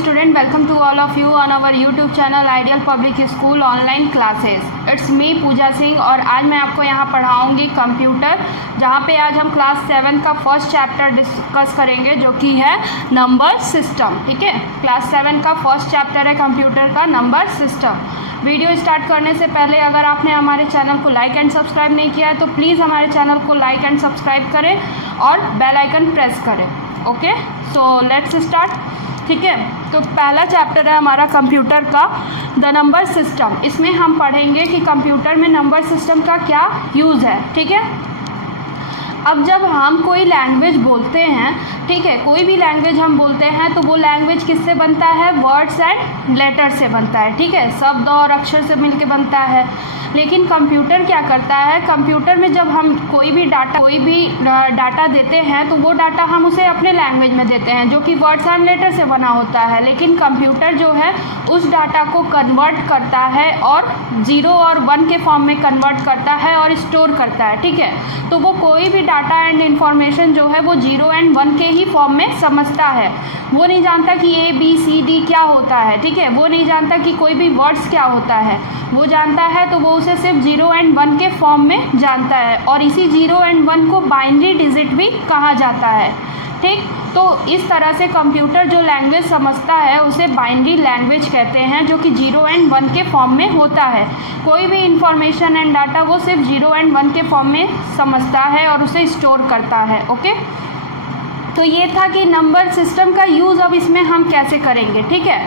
student, welcome to all of you on our YouTube channel Ideal Public School online classes. It's me पूजा सिंह और आज मैं आपको यहाँ पढ़ाऊँगी computer, जहाँ पे आज हम क्लास 7 का फर्स्ट चैप्टर डिस्कस करेंगे जो कि है नंबर सिस्टम। ठीक है, क्लास 7 का फर्स्ट चैप्टर है कंप्यूटर का नंबर सिस्टम। वीडियो स्टार्ट करने से पहले अगर आपने हमारे चैनल को लाइक एंड सब्सक्राइब नहीं किया है तो प्लीज़ हमारे चैनल को लाइक एंड सब्सक्राइब करें और बेल आइकन प्रेस करें। Okay, so let's start. ठीक है, तो पहला चैप्टर है हमारा कंप्यूटर का द नंबर सिस्टम। इसमें हम पढ़ेंगे कि कंप्यूटर में नंबर सिस्टम का क्या यूज़ है। ठीक है, अब जब हम कोई लैंग्वेज बोलते हैं, ठीक है, कोई भी लैंग्वेज हम बोलते हैं तो वो लैंग्वेज किससे बनता है? वर्ड्स एंड लेटर से बनता है। ठीक है, शब्द और अक्षर से मिलके बनता है। लेकिन कंप्यूटर क्या करता है? कंप्यूटर में जब हम कोई भी डाटा देते हैं तो वो डाटा हम उसे अपने लैंग्वेज में देते हैं जो कि वर्ड्स एंड लेटर से बना होता है। लेकिन कंप्यूटर जो है उस डाटा को कन्वर्ट करता है और 0 और 1 के फॉर्म में कन्वर्ट करता है और स्टोर करता है। ठीक है, तो वो कोई भी डाटा एंड इन्फॉर्मेशन जो है वो 0 एंड 1 के ही फॉर्म में समझता है। वो नहीं जानता कि A B C D क्या होता है। ठीक है, वो नहीं जानता कि कोई भी वर्ड्स क्या होता है। वो जानता है तो वो उसे सिर्फ 0 एंड 1 के फॉर्म में जानता है और इसी 0 एंड 1 को बाइनरी डिजिट भी कहा जाता है। ठीक, तो इस तरह से कंप्यूटर जो लैंग्वेज समझता है उसे बाइनरी लैंग्वेज कहते हैं जो कि 0 एंड 1 के फॉर्म में होता है। कोई भी इंफॉर्मेशन एंड डाटा वो सिर्फ 0 एंड 1 के फॉर्म में समझता है और उसे स्टोर करता है। ओके, तो ये था कि नंबर सिस्टम का यूज़ अब इसमें हम कैसे करेंगे। ठीक है,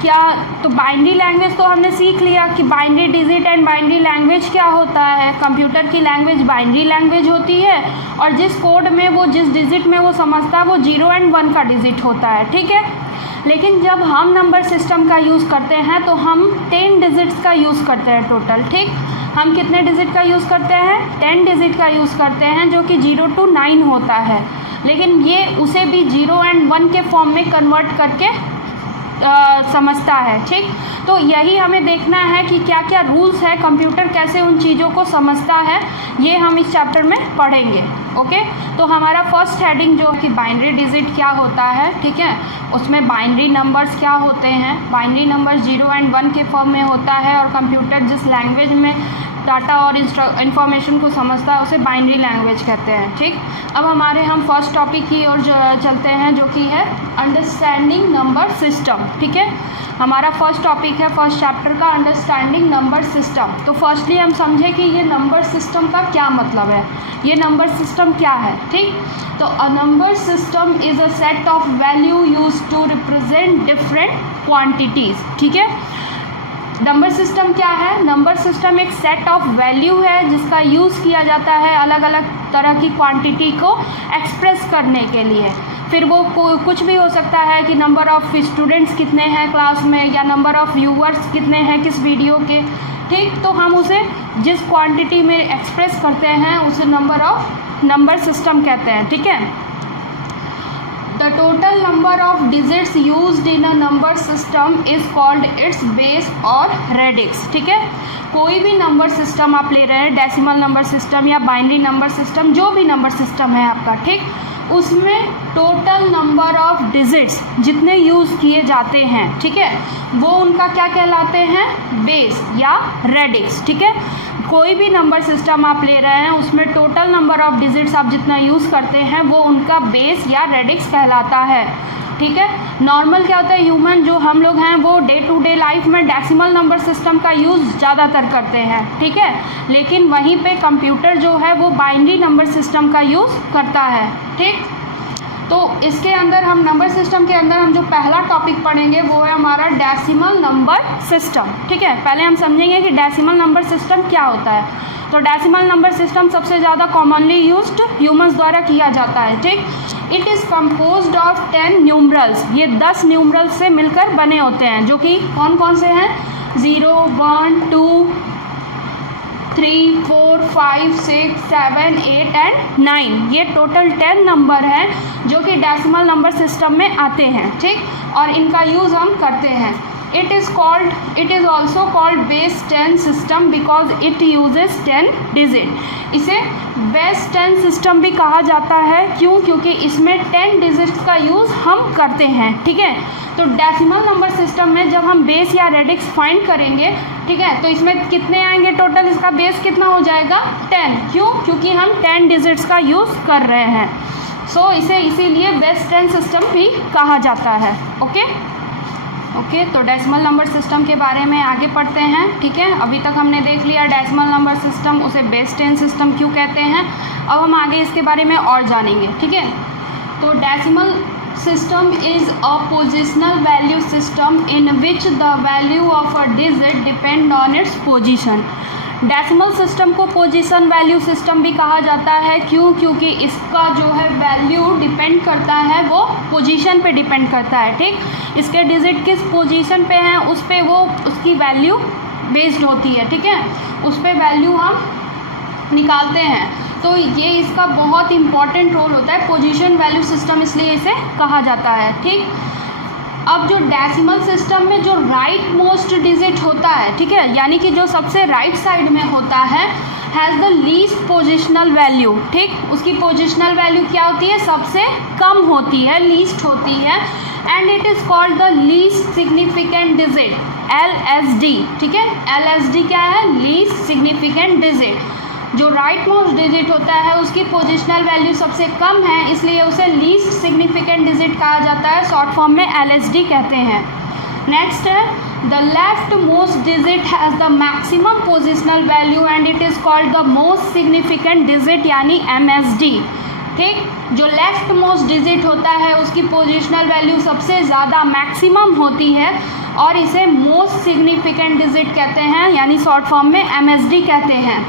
क्या तो बाइनरी लैंग्वेज तो हमने सीख लिया कि binary digit and binary language क्या होता है। कंप्यूटर की लैंग्वेज बाइनरी लैंग्वेज होती है और जिस कोड में वो जिस डिजिट में वो समझता है वो 0 एंड 1 का डिजिट होता है। ठीक है, लेकिन जब हम नंबर सिस्टम का यूज़ करते हैं तो हम 10 डिजिट्स का यूज़ करते हैं टोटल। ठीक, हम कितने डिजिट का यूज़ करते हैं? 10 डिजिट का यूज़ करते हैं जो कि 0 to 9 होता है। लेकिन ये उसे भी 0 एंड 1 के फॉर्म में कन्वर्ट करके समझता है। ठीक, तो यही हमें देखना है कि क्या क्या रूल्स है, कंप्यूटर कैसे उन चीज़ों को समझता है, ये हम इस चैप्टर में पढ़ेंगे। ओके, तो हमारा फर्स्ट हेडिंग जो कि बाइनरी डिजिट क्या होता है। ठीक है, उसमें बाइनरी नंबर्स क्या होते हैं। बाइनरी नंबर 0 एंड 1 के फॉर्म में होता है और कंप्यूटर जिस लैंग्वेज में डाटा और इंफॉर्मेशन को समझता है उसे बाइनरी लैंग्वेज कहते हैं। ठीक, अब हम फर्स्ट टॉपिक की ओर चलते हैं जो कि है अंडरस्टैंडिंग नंबर सिस्टम। ठीक है, हमारा फर्स्ट टॉपिक है फर्स्ट चैप्टर का अंडरस्टैंडिंग नंबर सिस्टम। तो फर्स्टली हम समझें कि ये नंबर सिस्टम का क्या मतलब है, ये नंबर सिस्टम क्या है। ठीक, तो a number system is a set of value use to represent different quantities. ठीक है, नंबर सिस्टम क्या है? नंबर सिस्टम एक सेट ऑफ वैल्यू है जिसका यूज़ किया जाता है अलग अलग तरह की क्वांटिटी को एक्सप्रेस करने के लिए। फिर वो कुछ भी हो सकता है कि नंबर ऑफ़ स्टूडेंट्स कितने हैं क्लास में या नंबर ऑफ़ व्यूअर्स कितने हैं किस वीडियो के। ठीक, तो हम उसे जिस क्वांटिटी में एक्सप्रेस करते हैं उसे नंबर सिस्टम कहते हैं। ठीक है, The total number of digits used in a number system is called its base or radix। ठीक है, कोई भी नंबर सिस्टम आप ले रहे हैं, डेसिमल नंबर सिस्टम या बाइनरी नंबर सिस्टम, जो भी नंबर सिस्टम है आपका, ठीक, उसमें टोटल नंबर ऑफ डिजिट्स जितने यूज़ किए जाते हैं, ठीक है, वो उनका क्या कहलाते हैं? बेस या रेडिक्स। ठीक है, कोई भी नंबर सिस्टम आप ले रहे हैं उसमें टोटल नंबर ऑफ डिजिट्स आप जितना यूज़ करते हैं वो उनका बेस या रेडिक्स कहलाता है। ठीक है, नॉर्मल क्या होता है, ह्यूमन जो हम लोग हैं वो डे टू डे लाइफ में डेसिमल नंबर सिस्टम का यूज़ ज़्यादातर करते हैं। ठीक है, लेकिन वहीं पे कंप्यूटर जो है वो बाइनरी नंबर सिस्टम का यूज़ करता है। ठीक, तो इसके अंदर हम नंबर सिस्टम के अंदर हम जो पहला टॉपिक पढ़ेंगे वो है हमारा डेसिमल नंबर सिस्टम। ठीक है, पहले हम समझेंगे कि डेसिमल नंबर सिस्टम क्या होता है। तो डेसिमल नंबर सिस्टम सबसे ज़्यादा कॉमनली यूज्ड ह्यूमंस द्वारा किया जाता है। ठीक, it is composed of 10 numerals. ये 10 न्यूमरल्स से मिलकर बने होते हैं जो कि कौन कौन से हैं? 0 1 2 3 4 5 6 7 8 एंड 9। ये टोटल 10 नंबर हैं जो कि डेसिमल नंबर सिस्टम में आते हैं। ठीक, और इनका यूज़ हम करते हैं। It is also called base 10 system because it uses 10 digit। इसे बेस 10 सिस्टम भी कहा जाता है, क्यों? क्योंकि इसमें 10 डिजिट्स का यूज़ हम करते हैं, ठीक है। तो डेसिमल नंबर सिस्टम में जब हम बेस या रेडिक्स फाइंड करेंगे, ठीक है, तो इसमें कितने आएंगे टोटल? इसका बेस कितना हो जाएगा? 10। क्यों? क्योंकि हम 10 डिजिट्स का यूज़ कर रहे हैं। सो इसे इसीलिए बेस 10 सिस्टम भी कहा जाता है। ओके, तो डेसिमल नंबर सिस्टम के बारे में आगे पढ़ते हैं, ठीक है। अभी तक हमने देख लिया डेसिमल नंबर सिस्टम, उसे बेस 10 सिस्टम क्यों कहते हैं। अब हम आगे इसके बारे में और जानेंगे, ठीक है। तो decimal system is a positional value system in which the value of a digit depend on its position। Decimal system को पोजीशन वैल्यू सिस्टम भी कहा जाता है, क्यों? क्योंकि इसका जो है वैल्यू डिपेंड करता है, वो पोजीशन पे डिपेंड करता है, ठीक। इसके डिजिट किस पोजीशन पे हैं उस पे वो उसकी वैल्यू बेस्ड होती है, ठीक है। उस पे वैल्यू हम निकालते हैं, तो ये इसका बहुत इंपॉर्टेंट रोल होता है, पोजीशन वैल्यू सिस्टम इसलिए इसे कहा जाता है, ठीक। अब जो डेसिमल सिस्टम में जो राइट मोस्ट डिजिट होता है, ठीक है, यानी कि जो सबसे राइट साइड में होता है, has the least positional value, ठीक। उसकी पोजिशनल वैल्यू क्या होती है? सबसे कम होती है, लीस्ट होती है, and it is called the least significant digit, LSD, ठीक है। LSD क्या है? Least significant digit. जो राइट मोस्ट डिजिट होता है उसकी पोजिशनल वैल्यू सबसे कम है, इसलिए उसे लीस्ट सिग्निफिकेंट डिजिट कहा जाता है, शॉर्ट फॉर्म में LSD कहते हैं। नेक्स्ट है the left most digit has the maximum positional value and it is called the most significant digit, यानी MSD, ठीक। जो लेफ्ट मोस्ट डिजिट होता है उसकी पोजिशनल वैल्यू सबसे ज़्यादा मैक्सिमम होती है और इसे मोस्ट सिग्निफिकेंट डिजिट कहते हैं, यानी शॉर्ट फॉर्म में MSD कहते हैं।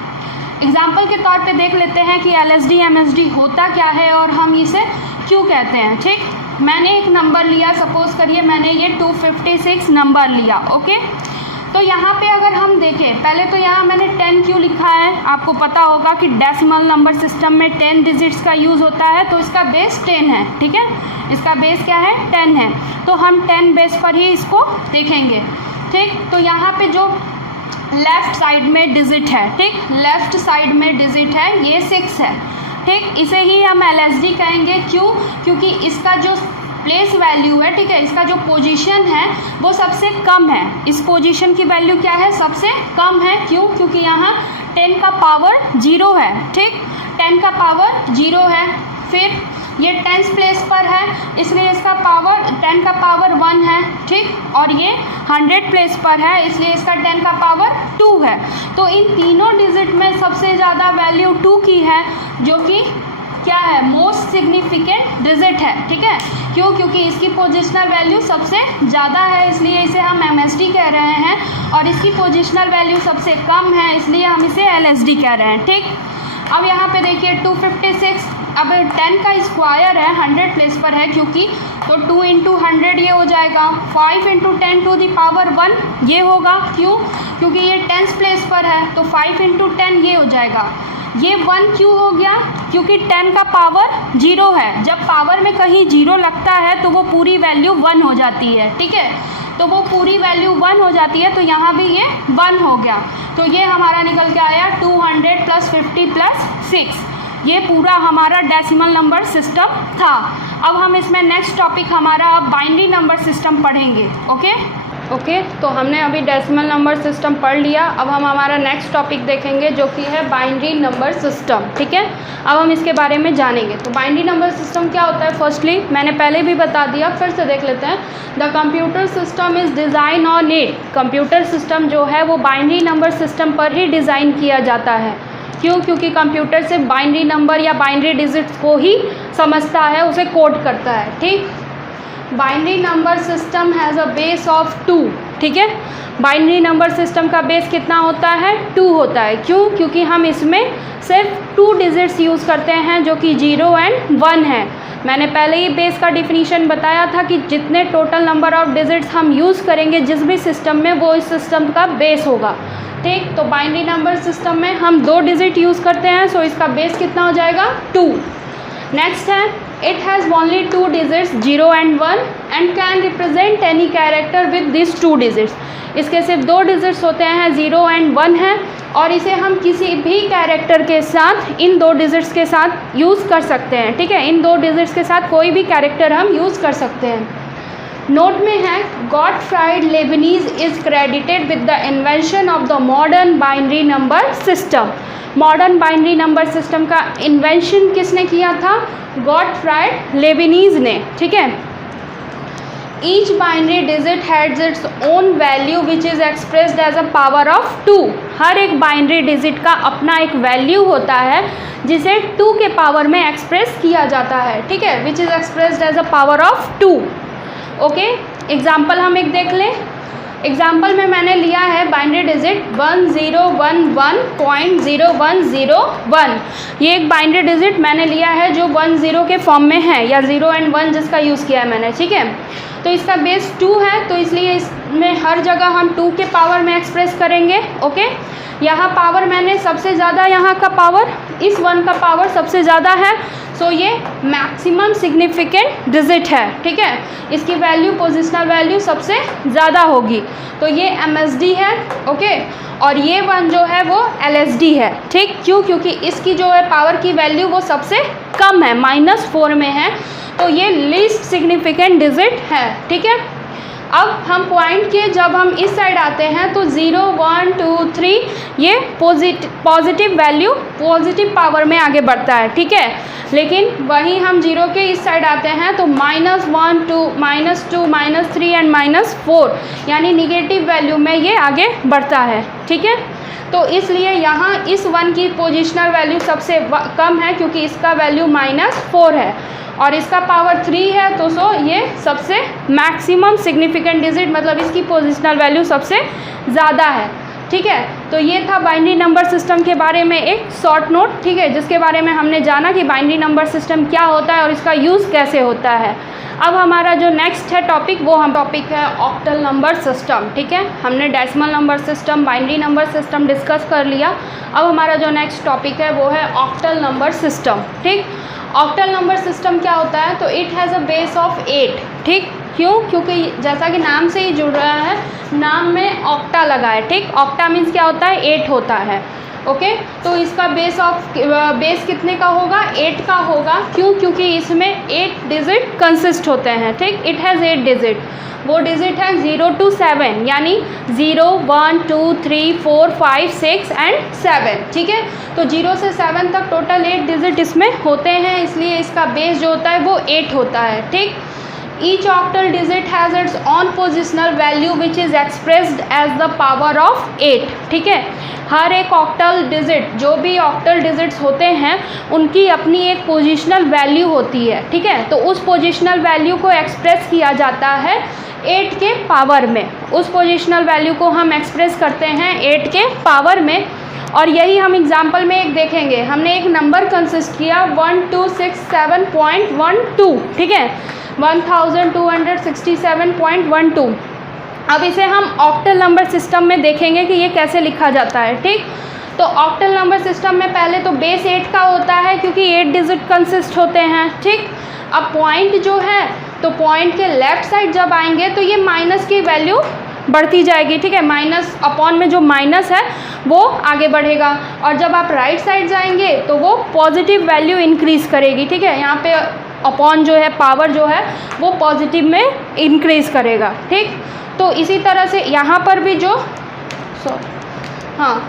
एग्जाम्पल के तौर पे देख लेते हैं कि LSD MSD होता क्या है और हम इसे क्यों कहते हैं, ठीक। मैंने एक नंबर लिया, सपोज करिए मैंने ये 256 नंबर लिया, ओके। तो यहाँ पे अगर हम देखें, पहले तो यहाँ मैंने 10 क्यों लिखा है? आपको पता होगा कि डेसिमल नंबर सिस्टम में 10 डिजिट्स का यूज़ होता है, तो इसका बेस 10 है, ठीक है। इसका बेस क्या है? 10 है, तो हम 10 बेस पर ही इसको देखेंगे, ठीक। तो यहाँ पे जो लेफ़्ट साइड में डिजिट है, ठीक, लेफ़्ट साइड में डिजिट है, ये 6 है, ठीक। इसे ही हम LSD कहेंगे, क्यों? क्योंकि इसका जो प्लेस वैल्यू है, ठीक है, इसका जो पोजीशन है वो सबसे कम है। इस पोजीशन की वैल्यू क्या है? सबसे कम है, क्यों? क्योंकि यहाँ 10 का पावर 0 है, ठीक, 10 का पावर 0 है। फिर ये 10th प्लेस पर है, इसलिए इसका पावर 10 का पावर 1 है, ठीक। और ये 100 प्लेस पर है, इसलिए इसका 10 का पावर 2 है। तो इन तीनों डिजिट में सबसे ज़्यादा वैल्यू 2 की है, जो कि क्या है? मोस्ट सिग्निफिकेंट डिजिट है, ठीक है। क्यों? क्योंकि इसकी पोजिशनल वैल्यू सबसे ज़्यादा है, इसलिए इसे हम MSD कह रहे हैं, और इसकी पोजिशनल वैल्यू सबसे कम है, इसलिए हम इसे LSD कह रहे हैं, ठीक। अब यहाँ पे देखिए 256, अब 10 का स्क्वायर है, 100 प्लेस पर है, क्योंकि तो 2 × 100 ये हो जाएगा, 5 × 10 टू द पावर 1 ये होगा, क्यों? क्योंकि ये 10th प्लेस पर है, तो 5 × 10 ये हो जाएगा। ये 1 क्यों हो गया? क्योंकि 10 का पावर 0 है, जब पावर में कहीं 0 लगता है तो वो पूरी वैल्यू 1 हो जाती है, ठीक है। तो वो पूरी वैल्यू 1 हो जाती है, तो यहाँ भी ये 1 हो गया, तो ये हमारा निकल के आया 200 + 50 + 6। ये पूरा हमारा डेसिमल नंबर सिस्टम था। अब हम इसमें नेक्स्ट टॉपिक हमारा बाइनरी नंबर सिस्टम पढ़ेंगे, ओके। तो हमने अभी डेसिमल नंबर सिस्टम पढ़ लिया, अब हम हमारा नेक्स्ट टॉपिक देखेंगे जो कि है बाइनरी नंबर सिस्टम, ठीक है। अब हम इसके बारे में जानेंगे। तो बाइनरी नंबर सिस्टम क्या होता है? फर्स्टली मैंने पहले भी बता दिया, फिर से देख लेते हैं। The computer system is design on it. Computer system जो है वो बाइनरी नंबर सिस्टम पर ही डिज़ाइन किया जाता है। क्यों? क्योंकि कंप्यूटर से बाइनरी नंबर या बाइनरी डिजिट्स को ही समझता है, उसे कोड करता है, ठीक। Binary number system has a base of 2, ठीक है। बाइनरी नंबर सिस्टम का बेस कितना होता है? 2 होता है। क्यों? क्योंकि हम इसमें सिर्फ 2 डिजिट्स यूज़ करते हैं, जो कि 0 और 1 है। मैंने पहले ही बेस का डिफिनीशन बताया था कि जितने टोटल नंबर ऑफ डिजिट्स हम यूज़ करेंगे जिस भी सिस्टम में, वो इस सिस्टम का बेस होगा, ठीक। तो बाइनरी नंबर सिस्टम में हम 2 डिजिट यूज़ करते हैं, सो इसका बेस कितना हो जाएगा? 2। नेक्स्ट है It has only 2 digits 0 and 1 and can represent any character with these 2 digits. इसके सिर्फ 2 डिजिट्स होते हैं, 0 and 1 है, और इसे हम किसी भी कैरेक्टर के साथ इन 2 डिजिट्स के साथ यूज़ कर सकते हैं, ठीक है। इन 2 डिजिट्स के साथ कोई भी कैरेक्टर हम यूज़ कर सकते हैं। नोट में है Gottfried Leibniz is credited with the invention of the modern binary number system. Modern binary number system का इन्वेंशन किसने किया था? गॉटफ्राइड लेबनीज ने, ठीक है। Each binary digit has its own value which is expressed as a power of 2। हर एक binary digit का अपना एक वैल्यू होता है जिसे 2 के पावर में एक्सप्रेस किया जाता है, ठीक है, which is expressed as a power of 2। Okay, example हम एक देख लें। एग्जाम्पल में मैंने लिया है बाइनरी डिजिट 1011.0101। ये एक बाइनरी डिजिट मैंने लिया है जो 10 के फॉर्म में है, या 0 and 1 जिसका यूज़ किया है मैंने, ठीक है। तो इसका बेस 2 है, तो इसलिए इसमें हर जगह हम 2 के पावर में एक्सप्रेस करेंगे। ओके, यहाँ पावर मैंने सबसे ज़्यादा, यहाँ का पावर, इस 1 का पावर सबसे ज़्यादा है, सो ये मैक्सिमम सिग्निफिकेंट डिजिट है, ठीक है। इसकी वैल्यू, पोजिशनल वैल्यू सबसे ज़्यादा होगी, तो ये MSD है, ओके। और ये 1 जो है वो LSD है, ठीक। क्यों? क्योंकि इसकी जो है पावर की वैल्यू वो सबसे कम है, -4 में है, तो ये लीस्ट सिग्निफिकेंट डिजिट है, ठीक है। अब हम पॉइंट के जब हम इस साइड आते हैं तो 0 1 2 3 ये पॉजिटिव वैल्यू, पॉजिटिव पावर में आगे बढ़ता है, ठीक है। लेकिन वहीं हम 0 के इस साइड आते हैं तो -1 2 -2 -3 एंड -4 यानी निगेटिव वैल्यू में ये आगे बढ़ता है, ठीक है। तो इसलिए यहाँ इस 1 की पोजिशनल वैल्यू सबसे कम है क्योंकि इसका वैल्यू -4 है और इसका पावर 3 है, तो सो ये सबसे मैक्सिमम सिग्निफिकेंट डिजिट, मतलब इसकी पोजिशनल वैल्यू सबसे ज़्यादा है, ठीक है। तो ये था बाइनरी नंबर सिस्टम के बारे में एक शॉर्ट नोट, ठीक है, जिसके बारे में हमने जाना कि बाइनरी नंबर सिस्टम क्या होता है और इसका यूज़ कैसे होता है। अब हमारा जो नेक्स्ट है टॉपिक, वो हम टॉपिक है ऑक्टल नंबर सिस्टम, ठीक है। हमने decimal number system, binary number system discuss कर लिया। अब हमारा जो नेक्स्ट टॉपिक है वो है ऑक्टल नंबर सिस्टम, ठीक। ऑक्टल नंबर सिस्टम क्या होता है? तो it has a base of 8, ठीक। क्यों? क्योंकि जैसा कि नाम से ही जुड़ रहा है, नाम में ऑक्टा लगा है, ठीक। ऑक्टा मीन्स क्या होता है? 8 होता है, ओके। तो इसका बेस कितने का होगा? 8 का होगा। क्यों? क्योंकि इसमें 8 डिजिट कंसिस्ट होते हैं, ठीक। इट हैज़ 8 डिजिट, वो डिजिट है 0 to 7, यानी 0 1 2 3 4 5 6 एंड 7, ठीक है। तो 0 से 7 तक टोटल 8 डिजिट इसमें होते हैं, इसलिए इसका बेस जो होता है वो 8 होता है, ठीक। Each octal digit has its own positional value which is expressed as the power of 8, ठीक है। हर एक ऑक्टल डिजिट, जो भी ऑक्टल डिजिट्स होते हैं उनकी अपनी एक पोजिशनल वैल्यू होती है, ठीक है। तो उस पोजिशनल वैल्यू को एक्सप्रेस किया जाता है 8 के पावर में। उस पोजिशनल वैल्यू को हम एक्सप्रेस करते हैं 8 के पावर में, और यही हम एग्जाम्पल में एक देखेंगे। हमने एक नंबर कंसिस्ट किया 1267.12, ठीक है, 1267.12। अब इसे हम ऑक्टल नंबर सिस्टम में देखेंगे कि ये कैसे लिखा जाता है, ठीक। तो ऑक्टल नंबर सिस्टम में पहले तो बेस 8 का होता है क्योंकि 8 डिजिट कंसिस्ट होते हैं, ठीक। अब पॉइंट जो है, तो पॉइंट के लेफ़्ट साइड जब आएंगे तो ये माइनस की वैल्यू बढ़ती जाएगी, ठीक है। माइनस अपॉन में जो माइनस है वो आगे बढ़ेगा, और जब आप राइट साइड जाएंगे तो वो पॉजिटिव वैल्यू इंक्रीज़ करेगी, ठीक है। यहाँ पे अपॉन जो है, पावर जो है वो पॉजिटिव में इंक्रीज़ करेगा, ठीक। तो इसी तरह से यहाँ पर भी जो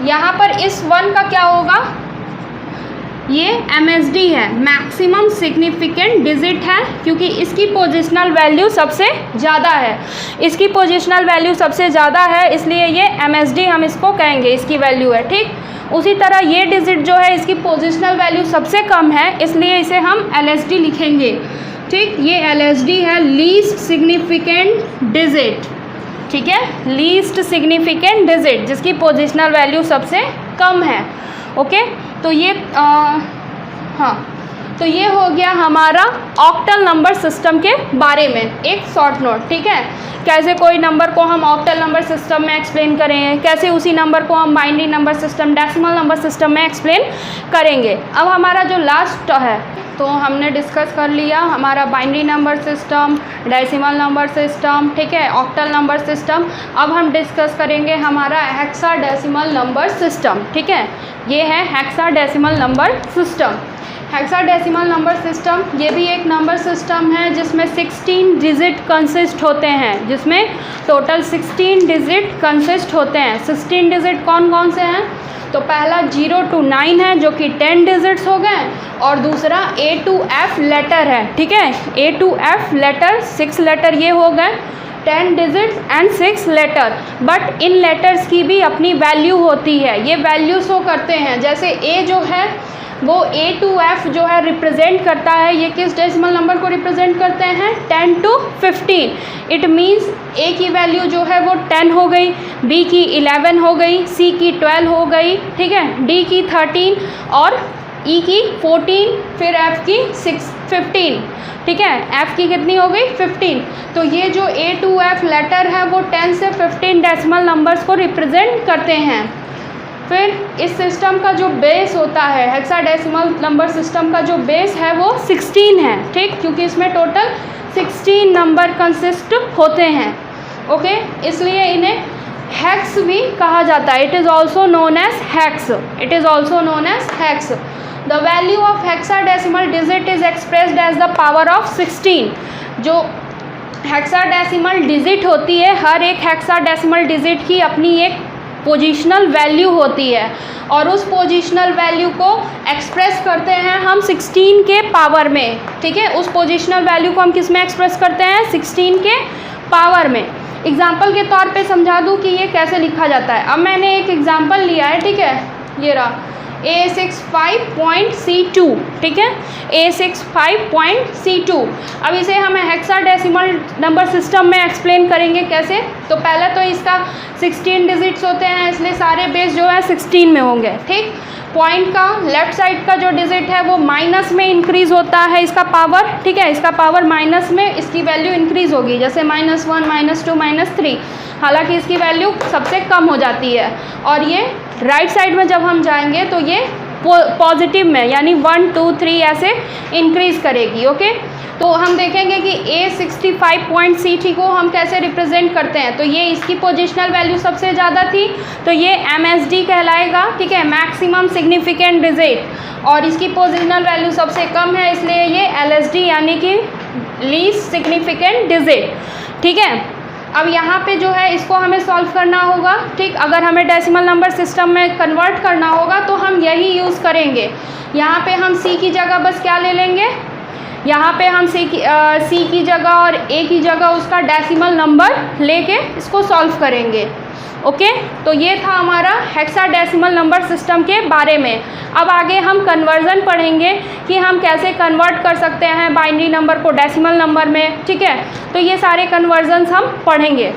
यहाँ पर इस 1 का क्या होगा? ये MSD है, मैक्सिमम सिग्निफिकेंट डिजिट है, क्योंकि इसकी पोजिशनल वैल्यू सबसे ज़्यादा है। इसकी पोजिशनल वैल्यू सबसे ज़्यादा है, इसलिए ये MSD हम इसको कहेंगे, इसकी वैल्यू है, ठीक। उसी तरह ये डिजिट जो है इसकी पोजिशनल वैल्यू सबसे कम है, इसलिए इसे हम LSD लिखेंगे, ठीक। ये LSD है, लीस्ट सिग्निफिकेंट डिजिट, ठीक है, लीस्ट सिग्निफिकेंट डिजिट, जिसकी पोजिशनल वैल्यू सबसे कम है, ओके। तो ये तो ये हो गया हमारा ऑक्टल नंबर सिस्टम के बारे में एक शॉर्ट नोट, ठीक है। कैसे कोई नंबर को हम ऑक्टल नंबर सिस्टम में एक्सप्लेन करेंगे, कैसे उसी नंबर को हम binary number system, decimal number system में एक्सप्लेन करेंगे। अब हमारा जो लास्ट है तो हमने डिस्कस कर लिया हमारा binary number system, decimal number system, ठीक है, ऑक्टल नंबर सिस्टम। अब हम डिस्कस करेंगे हमारा हेक्साडेसिमल नंबर सिस्टम, ठीक है। ये है hexadecimal number system. Hexadecimal number system ये भी एक नंबर सिस्टम है जिसमें 16 डिजिट कंसिस्ट होते हैं, जिसमें टोटल 16 डिजिट कंसिस्ट होते हैं। 16 डिजिट कौन कौन से हैं? तो पहला 0 to 9 है जो कि 10 डिजिट्स हो गए, और दूसरा A to F लेटर है, ठीक है। A to F letter 6 letter ये हो गए, 10 डिजिट्स एंड 6 लेटर। बट इन लेटर्स की भी अपनी वैल्यू होती है, ये वैल्यू शो करते हैं। जैसे A जो है वो A to F जो है रिप्रेजेंट करता है, ये किस डेसिमल नंबर को रिप्रेजेंट करते हैं? 10 to 15। इट मीन्स A की वैल्यू जो है वो 10 हो गई, B की 11 हो गई, C की 12 हो गई, ठीक है, D की 13 और E की 14, फिर F की 15, ठीक है। F की कितनी हो गई? 15। तो ये जो A to F लेटर है वो 10 से 15 डेसिमल नंबर्स को रिप्रेजेंट करते हैं। फिर इस सिस्टम का जो बेस होता है, हेक्साडेसिमल नंबर सिस्टम का जो बेस है वो 16 है, ठीक, क्योंकि इसमें टोटल 16 नंबर कंसिस्ट होते हैं, ओके। इसलिए इन्हें हेक्स भी कहा जाता है। It is also known as hex, it is also known as hex. The value of hexadecimal digit is expressed as the power of 16। जो हेक्साडेसिमल डिजिट होती है, हर एक हेक्साडेसिमल डिजिट की अपनी एक पोजिशनल वैल्यू होती है, और उस पोजिशनल वैल्यू को एक्सप्रेस करते हैं हम 16 के पावर में, ठीक है। उस पोजिशनल वैल्यू को हम किस में एक्सप्रेस करते हैं? 16 के पावर में। एग्जाम्पल के तौर पे समझा दूँ कि ये कैसे लिखा जाता है। अब मैंने एक एग्जाम्पल लिया है, ठीक है, ये रहा A65.C2, ठीक है, A65.C2। अब इसे हम हेक्साडेसिमल नंबर सिस्टम में एक्सप्लेन करेंगे कैसे। तो पहले तो इसका 16 डिजिट्स होते हैं, इसलिए सारे बेस जो है 16 में होंगे, ठीक। पॉइंट का लेफ्ट साइड का जो डिजिट है वो माइनस में इंक्रीज़ होता है इसका पावर, ठीक है, इसका पावर माइनस में इसकी वैल्यू इंक्रीज़ होगी, जैसे -1, -2, -3। हालांकि इसकी वैल्यू सबसे कम हो जाती है। और ये राइट साइड में जब हम जाएंगे तो ये पॉजिटिव में, यानी 1, 2, 3 ऐसे इंक्रीज़ करेगी, ओके। तो हम देखेंगे कि A65.C3 को हम कैसे रिप्रेजेंट करते हैं। तो ये इसकी पोजिशनल वैल्यू सबसे ज़्यादा थी, तो ये MSD कहलाएगा, ठीक है, मैक्सिमम सिग्निफिकेंट डिजिट। और इसकी पोजिशनल वैल्यू सबसे कम है, इसलिए ये LSD यानी कि लीस्ट सिग्निफिकेंट डिजिट, ठीक है। अब यहाँ पे जो है इसको हमें सॉल्व करना होगा, ठीक। अगर हमें डेसिमल नंबर सिस्टम में कन्वर्ट करना होगा तो हम यही यूज़ करेंगे। यहाँ पे हम C की जगह बस क्या ले लेंगे? यहाँ पे हम C की जगह और A की जगह उसका डेसिमल नंबर लेके इसको सॉल्व करेंगे, ओके। तो ये था हमारा हेक्साडेसिमल नंबर सिस्टम के बारे में। अब आगे हम कन्वर्ज़न पढ़ेंगे कि हम कैसे कन्वर्ट कर सकते हैं बाइनरी नंबर को डेसिमल नंबर में, ठीक है। तो ये सारे कन्वर्जन्स हम पढ़ेंगे।